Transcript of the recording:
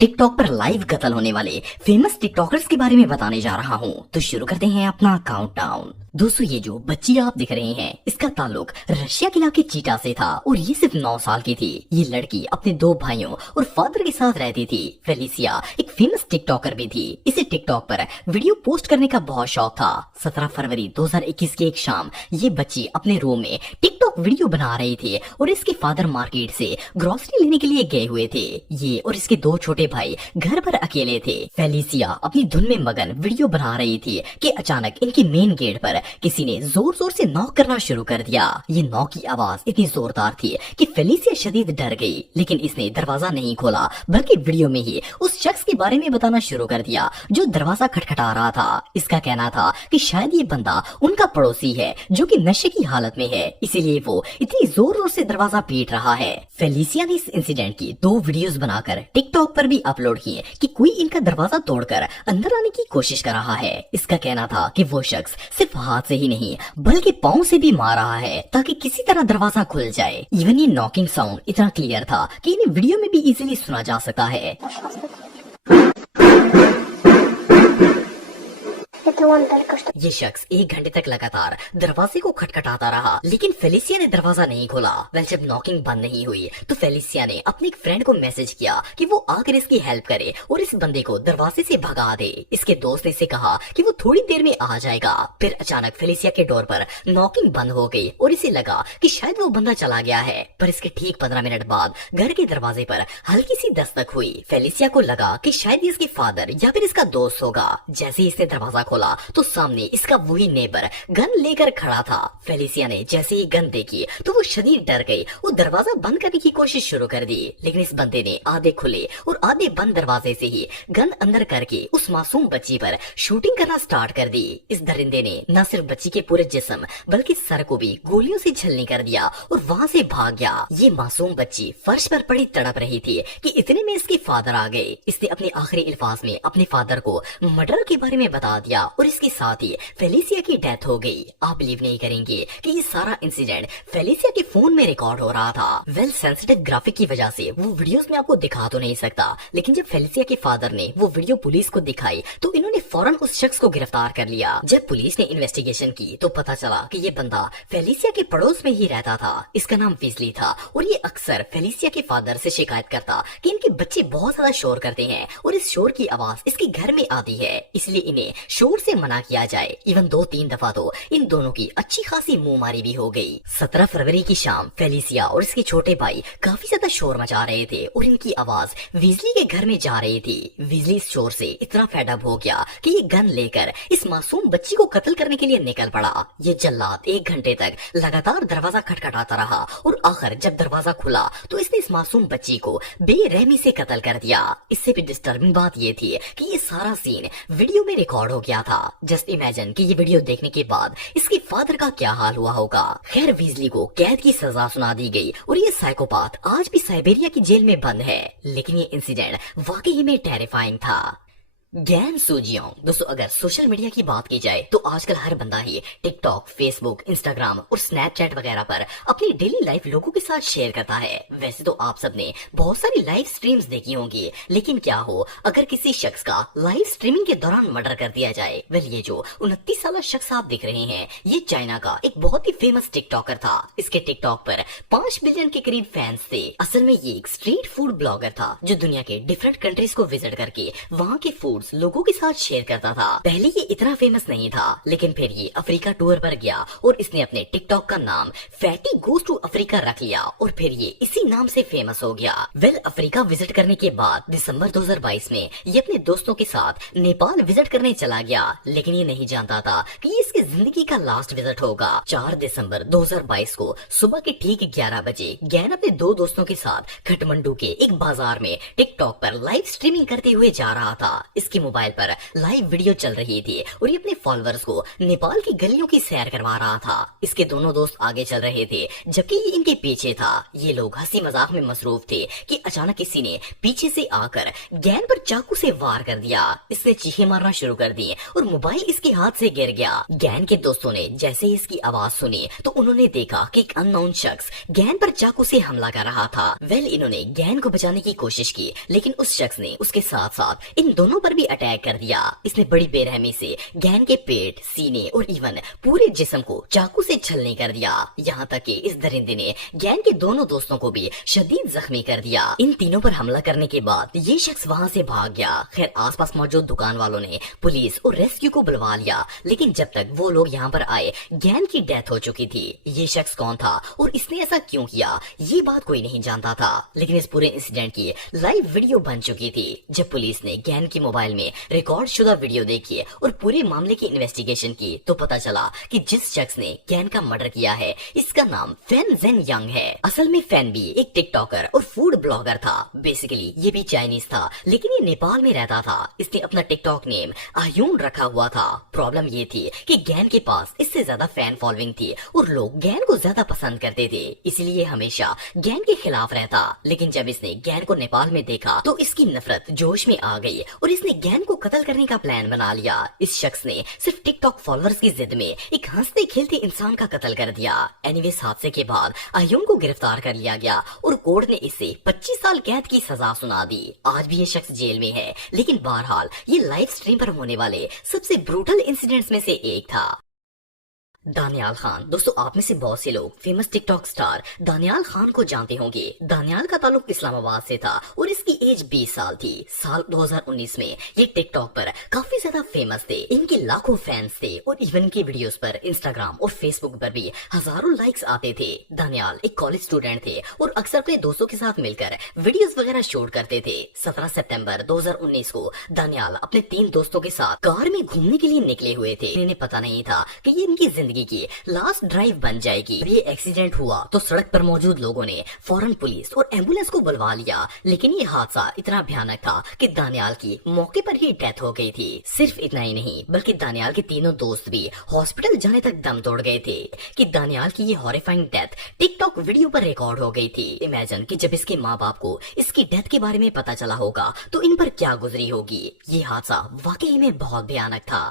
TikTok पर live कत्ल होने वाले फेमस टिकटॉकर्स के बारे में बताने जा रहा हूँ। तो शुरू करते हैं अपना काउंटडाउन। दोस्तों, ये जो बच्ची आप दिख रहे हैं, इसका ताल्लुक रशिया के इलाके चीटा से था और ये सिर्फ 9 साल की थी। ये लड़की अपने 2 भाइयों और फादर के साथ रहती थी। फेलिसिया एक फेमस टिकटॉकर भी थी। इसे टिकटॉक पर वीडियो पोस्ट करने का बहुत शौक था। 17 फरवरी 2021 की एक शाम ये बच्ची अपने रूम में टिकटॉक वीडियो बना रही थी और इसके फादर मार्केट से ग्रोसरी लेने के लिए गए हुए थे। ये और इसके 2 छोटे भाई घर पर अकेले थे। फेलिसिया अपनी धुन में मगन वीडियो बना रही थी कि अचानक इनकी मेन गेट पर किसी ने जोर जोर से नॉक करना शुरू कर दिया। ये नॉक की आवाज इतनी जोरदार थी कि फेलिसिया शदीद डर गई, लेकिन इसने दरवाजा नहीं खोला बल्कि वीडियो में ही उस शख्स के बारे में बताना शुरू कर दिया जो दरवाजा खटखटा रहा था। इसका कहना था कि शायद ये बंदा उनका पड़ोसी है जो कि नशे की हालत में है, इसीलिए वो इतनी जोर जोर से दरवाजा पीट रहा है। फेलिसिया ने इस इंसिडेंट की 2 वीडियोस बनाकर टिकटॉक पर भी अपलोड किए कि कोई इनका दरवाजा तोड़कर अंदर आने की कोशिश कर रहा है। इसका कहना था कि वो शख्स सिर्फ हाथ से ही नहीं बल्कि पाँव से भी मार रहा है ताकि किसी तरह दरवाजा खुल जाए। इवन ये नॉकिंग साउंड इतना क्लियर था कि इन्हें वीडियो में भी इजीली सुना जा सकता है। ये शख्स 1 घंटे तक लगातार दरवाजे को खटखटाता रहा, लेकिन फेलिसिया ने दरवाजा नहीं खोला। वेल, जब नॉकिंग बंद नहीं हुई तो फेलिसिया ने अपने एक फ्रेंड को मैसेज किया कि वो आकर इसकी हेल्प करे और इस बंदे को दरवाजे से भगा दे। इसके दोस्त ने इसे कहा कि वो थोड़ी देर में आ जाएगा। फिर अचानक फेलिसिया के डोर पर नॉकिंग बंद हो गई और इसे लगा कि शायद वो बंदा चला गया है, पर इसके ठीक 15 मिनट बाद घर के दरवाजे पर हल्की सी दस्तक हुई। फेलिसिया को लगा कि शायद इसके फादर या फिर इसका दोस्त होगा। जैसे ही इसने दरवाजा खोला तो सामने इसका वही नेबर गन लेकर खड़ा था। फेलिसिया ने जैसे ही गन देखी तो वो शदीद डर गई। वो दरवाजा बंद करने की कोशिश शुरू कर दी, लेकिन इस बंदे ने आधे खुले और आधे बंद दरवाजे से ही गन अंदर करके उस मासूम बच्ची पर शूटिंग करना स्टार्ट कर दी। इस दरिंदे ने न सिर्फ बच्ची के पूरे जिस्म बल्कि सर को भी गोलियों से छलनी कर दिया और वहाँ से भाग गया। ये मासूम बच्ची फर्श पर पड़ी तड़प रही थी कि इतने में इसके फादर आ गए। इसने अपने आखिरी अल्फाज में अपने फादर को मर्डर के बारे में बता दिया और इसके साथ ही फेलिसिया की डेथ हो गई। आप बिलीव नहीं करेंगे कि ये सारा इंसिडेंट फेलिसिया के फोन में रिकॉर्ड हो रहा था। वेल, सेंसिटिव ग्राफिक की वजह से वो वीडियोस में आपको दिखा तो नहीं सकता, लेकिन जब फेलिसिया के फादर ने वो वीडियो पुलिस को दिखाई तो इन्होंने फौरन उस शख्स को गिरफ्तार कर लिया। जब पुलिस ने इन्वेस्टिगेशन की तो पता चला कि ये बंदा फेलिसिया के पड़ोस में ही रहता था। इसका नाम विजली था और ये अक्सर फेलिसिया के फादर से शिकायत करता कि इनके बच्चे बहुत ज्यादा शोर करते हैं और इस शोर की आवाज इसके घर में आती है, इसलिए इन्हें शोर से मना किया जाए। इवन 2-3 दफा तो इन दोनों की अच्छी खासी मुंहमारी भी हो गई। 17 फरवरी की शाम फेलिसिया और इसके छोटे भाई काफी ज्यादा शोर मचा रहे थे और इनकी आवाज विजली के घर में जा रही थी। विजली इस शोर से इतना फेडअप हो गया कि ये गन लेकर इस मासूम बच्ची को कत्ल करने के लिए निकल पड़ा। ये जल्लाद 1 घंटे तक लगातार दरवाजा खटखटाता रहा और आखिर जब दरवाजा खुला तो इसने इस मासूम बच्ची को बेरहमी से कत्ल कर दिया। इससे भी डिस्टर्बिंग बात ये थी कि ये सारा सीन वीडियो में रिकॉर्ड हो गया था। जस्ट इमेजिन कि ये वीडियो देखने के बाद इसके फादर का क्या हाल हुआ होगा। खैर, विजली को कैद की सजा सुना दी गई और ये साइकोपाथ आज भी साइबेरिया की जेल में बंद है, लेकिन ये इंसिडेंट वाकई में टेरिफाइंग था। गैन सूजियों। दोस्तों, अगर सोशल मीडिया की बात की जाए तो आजकल हर बंदा ही टिकटॉक, फेसबुक, इंस्टाग्राम और स्नैपचैट वगैरह पर अपनी डेली लाइफ लोगों के साथ शेयर करता है। वैसे तो आप सबने बहुत सारी लाइव स्ट्रीम्स देखी होंगी, लेकिन क्या हो अगर किसी शख्स का लाइव स्ट्रीमिंग के दौरान मर्डर कर दिया जाए। वेल, ये जो 29 साल शख्स आप दिख रहे हैं, ये चाइना का एक बहुत ही फेमस टिकटॉकर था। इसके टिकटॉक पर 5 बिलियन के करीब फैंस थे। असल में ये एक स्ट्रीट फूड ब्लॉगर था जो दुनिया के डिफरेंट कंट्रीज को विजिट करके वहाँ के फूड लोगों के साथ शेयर करता था। पहले ये इतना फेमस नहीं था, लेकिन फिर ये अफ्रीका टूर पर गया और इसने अपने टिकटॉक का नाम फैटी गोज टू अफ्रीका रख लिया और फिर ये इसी नाम से फेमस हो गया। वेल, अफ्रीका विजिट करने के बाद दिसंबर 2022 में ये अपने दोस्तों के साथ नेपाल विजिट करने चला गया, लेकिन ये नहीं जानता था कि ये इसकी जिंदगी का लास्ट विजिट होगा। 4 दिसंबर 2022 को सुबह के ठीक 11 बजे गैन अपने 2 दोस्तों के साथ काठमांडू के एक बाजार में टिकटॉक पर लाइव स्ट्रीमिंग करते हुए जा रहा था। इसके मोबाइल पर लाइव वीडियो चल रही थी और ये अपने फॉलोअर्स को नेपाल की गलियों की सैर करवा रहा था। इसके दोनों दोस्त आगे चल रहे थे जबकि ये इनके पीछे था। ये लोग हंसी मजाक में मसरूफ थे कि अचानक किसी ने पीछे से आकर गैन पर चाकू से वार कर दिया। इसने चीखें मारना शुरू कर दी और मोबाइल इसके हाथ से गिर गया। गैन के दोस्तों ने जैसे ही इसकी आवाज सुनी तो उन्होंने देखा कि एक अननोन शख्स गैन पर चाकू से हमला कर रहा था। इन्होंने गैन को बचाने की कोशिश की लेकिन उस शख्स ने उसके साथ साथ इन दोनों पर भी अटैक कर दिया। इसने बड़ी बेरहमी से गैन के पेट, सीने और इवन पूरे जिस्म को चाकू से छलनी कर दिया। यहाँ तक कि इस दरिंदे ने गैन के दोनों दोस्तों को भी शदीद जख्मी कर दिया। इन तीनों पर हमला करने के बाद ये शख्स वहाँ से भाग गया। खैर आसपास मौजूद दुकान वालों ने पुलिस और रेस्क्यू को बुलवा लिया लेकिन जब तक वो लोग यहाँ पर आए गैन की डेथ हो चुकी थी। ये शख्स कौन था और इसने ऐसा क्यों किया ये बात कोई नहीं जानता था, लेकिन इस पूरे इंसिडेंट की लाइव वीडियो बन चुकी थी। जब पुलिस ने गैन के मोबाइल में रिकॉर्ड शुदा वीडियो देखी और पूरे मामले की इन्वेस्टिगेशन की तो पता चला कि जिस शख्स ने गैन का मर्डर किया है इसका नाम फैन जेन यंग है। असल में फैन भी एक टिकटॉकर और फूड ब्लॉगर था। बेसिकली ये भी चाइनीज था लेकिन ये नेपाल में रहता था। इसने अपना टिकटॉक नेम आयून रखा हुआ था। प्रॉब्लम ये थी कि गैन के पास इससे ज्यादा फैन फॉलोइंग थी और लोग गैन को ज्यादा पसंद करते थे, इसलिए हमेशा गैन के खिलाफ रहता। लेकिन जब इसने गैन को नेपाल में देखा तो इसकी नफरत जोश में आ गई और इसने गैन को कत्ल करने का प्लान बना लिया। इस शख्स ने सिर्फ टिकटॉक फॉलोअर्स की जिद में एक हंसते खेलते इंसान का कत्ल कर दिया। एनीवेज हादसे के बाद आयून को गिरफ्तार कर लिया गया और कोर्ट ने इसे 25 साल कैद की सजा सुना दी। आज भी ये शख्स जेल में है लेकिन बहरहाल ये लाइव स्ट्रीम पर होने वाले सबसे ब्रूटल इंसिडेंट्स में से एक था। दानियाल खान। दोस्तों आप में से बहुत से लोग famous TikTok star Daniyal Khan को जानते होंगे। दानियाल का ताल्लुक इस्लामाबाद से था और इसकी एज 20 साल थी। साल 2019 में ये टिकटॉक पर काफी ज्यादा फेमस थे। इनके लाखों फैंस थे और इवन इनकी वीडियोस पर इंस्टाग्राम और फेसबुक पर भी हजारों लाइक्स आते थे। दानियाल एक कॉलेज स्टूडेंट थे और अक्सर अपने दोस्तों के साथ मिलकर वीडियोस वगैरह शूट करते थे। 17 सितंबर 2019 को दानियाल अपने 3 दोस्तों के साथ कार में घूमने के लिए निकले हुए थे। इन्हें पता नहीं था कि ये इनकी जिंदगी की लास्ट ड्राइव बन जाएगी। ये एक्सीडेंट हुआ तो सड़क पर मौजूद लोगों ने फौरन पुलिस और एम्बुलेंस को बुलवा लिया, लेकिन ये हादसा इतना भयानक था कि दानियाल की मौके पर ही डेथ हो गई थी। सिर्फ इतना ही नहीं बल्कि दानियाल के तीनों दोस्त भी हॉस्पिटल जाने तक दम तोड़ गए थे कि दानियाल की ये हॉरिफाइंग डेथ टिकटॉक वीडियो पर रिकॉर्ड हो गई थी। इमेजिन कि जब इसके माँ बाप को इसकी डेथ के बारे में पता चला होगा तो इन पर क्या गुजरी होगी। ये हादसा वाकई में बहुत भयानक था।